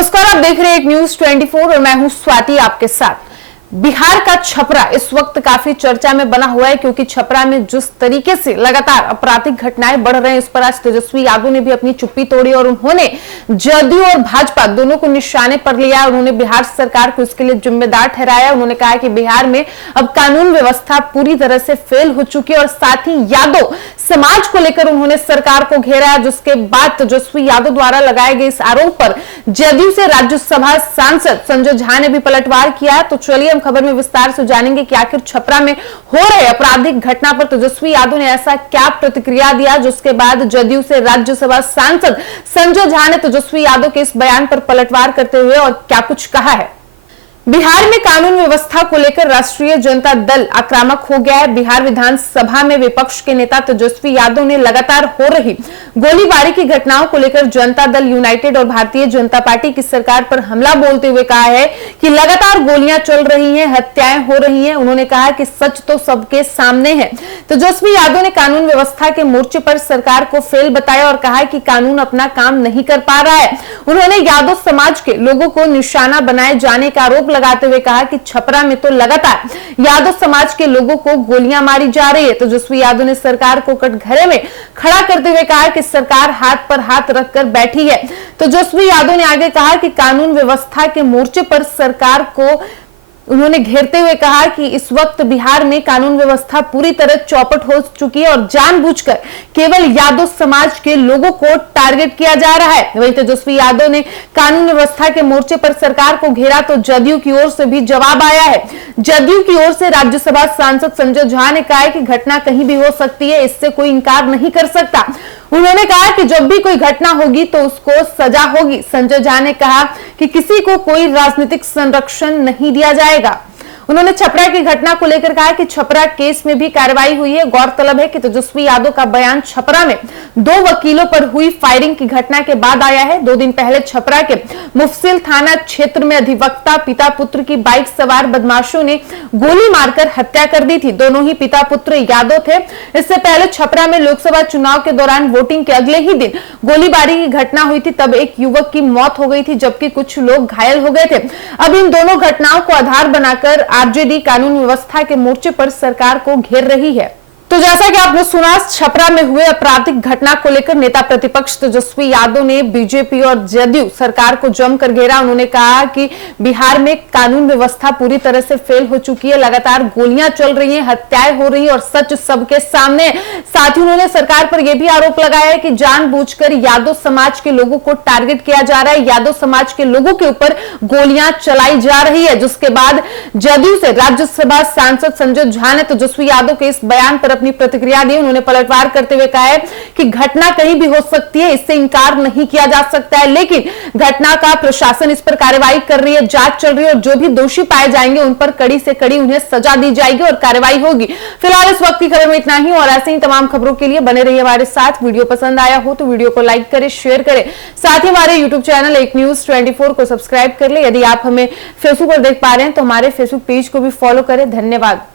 नमस्कार, आप देख रहे हैं एक न्यूज 24 और मैं हूं स्वाति आपके साथ। बिहार का छपरा इस वक्त काफी चर्चा में बना हुआ है क्योंकि छपरा में जिस तरीके से लगातार आपराधिक घटनाएं बढ़ रहे हैं, इस पर आज तेजस्वी यादव ने भी अपनी चुप्पी तोड़ी और उन्होंने जदयू और भाजपा दोनों को निशाने पर लिया। उन्होंने बिहार सरकार को इसके लिए जिम्मेदार ठहराया। उन्होंने कहा कि बिहार में अब कानून व्यवस्था पूरी तरह से फेल हो चुकी है और साथ ही यादव समाज को लेकर उन्होंने सरकार को घेरा, जिसके बाद तेजस्वी यादव द्वारा लगाए गए इस आरोप पर जदयू से राज्यसभा सांसद संजय झा ने भी पलटवार किया। तो चलिए खबर में विस्तार से जानेंगे कि आखिर छपरा में हो रहे आपराधिक घटना पर तेजस्वी यादव ने ऐसा क्या प्रतिक्रिया दिया, जिसके बाद जदयू से राज्यसभा सांसद संजय झा ने तेजस्वी यादव के इस बयान पर पलटवार करते हुए और क्या कुछ कहा है। बिहार में कानून व्यवस्था को लेकर राष्ट्रीय जनता दल आक्रामक हो गया है। बिहार विधानसभा में विपक्ष के नेता तेजस्वी यादव ने लगातार हो रही गोलीबारी की घटनाओं को लेकर जनता दल यूनाइटेड और भारतीय जनता पार्टी की सरकार पर हमला बोलते हुए कहा है कि लगातार गोलियां चल रही हैं, हत्याएं हो रही हैं। उन्होंने कहा कि सच तो सबके सामने है। तेजस्वी यादव ने कानून व्यवस्था के मोर्चे पर सरकार को फेल बताया और कहा कि कानून अपना काम नहीं कर पा रहा है। उन्होंने यादव समाज के लोगों को निशाना बनाए जाने का आरोप लगाते हुए कहा कि छपरा में तो लगातार यादव समाज के लोगों को गोलियां मारी जा रही है। तेजस्वी यादव ने सरकार को कटघरे में खड़ा करते हुए कहा कि सरकार हाथ पर हाथ रखकर बैठी है। तेजस्वी यादव ने आगे कहा कि कानून व्यवस्था के मोर्चे पर सरकार को उन्होंने घेरते हुए कहा कि इस वक्त बिहार में कानून व्यवस्था पूरी तरह चौपट हो चुकी है और जानबूझकर केवल यादव समाज के लोगों को टारगेट किया जा रहा है। वहीं तेजस्वी यादव ने कानून व्यवस्था के मोर्चे पर सरकार को घेरा तो जदयू की ओर से भी जवाब आया है। जदयू की ओर से राज्यसभा सांसद संजय झा ने कहा है कि घटना कहीं भी हो सकती है, इससे कोई इंकार नहीं कर सकता। उन्होंने कहा कि जब भी कोई घटना होगी तो उसको सजा होगी। संजय झा ने कहा कि किसी को कोई राजनीतिक संरक्षण नहीं दिया जाएगा। उन्होंने छपरा की घटना को लेकर कहा कि छपरा केस में भी कार्रवाई हुई है। गौरतलब है कि तेजस्वी यादव का बयान छपरा में 2 वकीलों पर हुई फायरिंग की घटना के बाद आया है। 2 दिन पहले छपरा के मुफस्सिल थाना क्षेत्र में अधिवक्ता पिता पुत्र की बाइक सवार बदमाशों ने गोली मारकर हत्या कर दी थी। दोनों ही पिता पुत्र यादव थे। इससे पहले छपरा में लोकसभा चुनाव के दौरान वोटिंग के अगले ही दिन गोलीबारी की घटना हुई थी। तब एक युवक की मौत हो गई थी जबकि कुछ लोग घायल हो गए थे। अब इन दोनों घटनाओं को आधार बनाकर आरजेडी कानून व्यवस्था के मोर्चे पर सरकार को घेर रही है। तो जैसा कि आपने सुना, छपरा में हुए आपराधिक घटना को लेकर नेता प्रतिपक्ष तेजस्वी यादव ने बीजेपी और जदयू सरकार को जमकर घेरा। उन्होंने कहा कि बिहार में कानून व्यवस्था पूरी तरह से फेल हो चुकी है, लगातार गोलियां चल रही हैं, हत्याएं हो रही हैं और सच सबके सामने। साथ ही उन्होंने सरकार पर यह भी आरोप लगाया है कि जानबूझकर यादव समाज के लोगों को टारगेट किया जा रहा है, यादव समाज के लोगों के ऊपर गोलियां चलाई जा रही है। जिसके बाद जदयू से राज्यसभा सांसद संजय झा ने तेजस्वी यादव के इस बयान पर अपनी प्रतिक्रिया दी। उन्होंने पलटवार करते हुए कहा है कि घटना कहीं भी हो सकती है, इससे इंकार नहीं किया जा सकता है, लेकिन घटना का प्रशासन इस पर कार्रवाई कर रही है, जांच चल रही है और जो भी दोषी पाए जाएंगे उन पर कड़ी से कड़ी उन्हें सजा दी जाएगी और कार्रवाई होगी। फिलहाल इस वक्त की खबर में इतना ही और ऐसे ही तमाम खबरों के लिए बने रहिए हमारे साथ। वीडियो पसंद आया हो तो वीडियो को लाइक करें, शेयर करें, साथ ही हमारे यूट्यूब चैनल एक न्यूज 24 को सब्सक्राइब कर ले। यदि आप हमें फेसबुक पर देख पा रहे हैं तो हमारे फेसबुक पेज को भी फॉलो करें। धन्यवाद।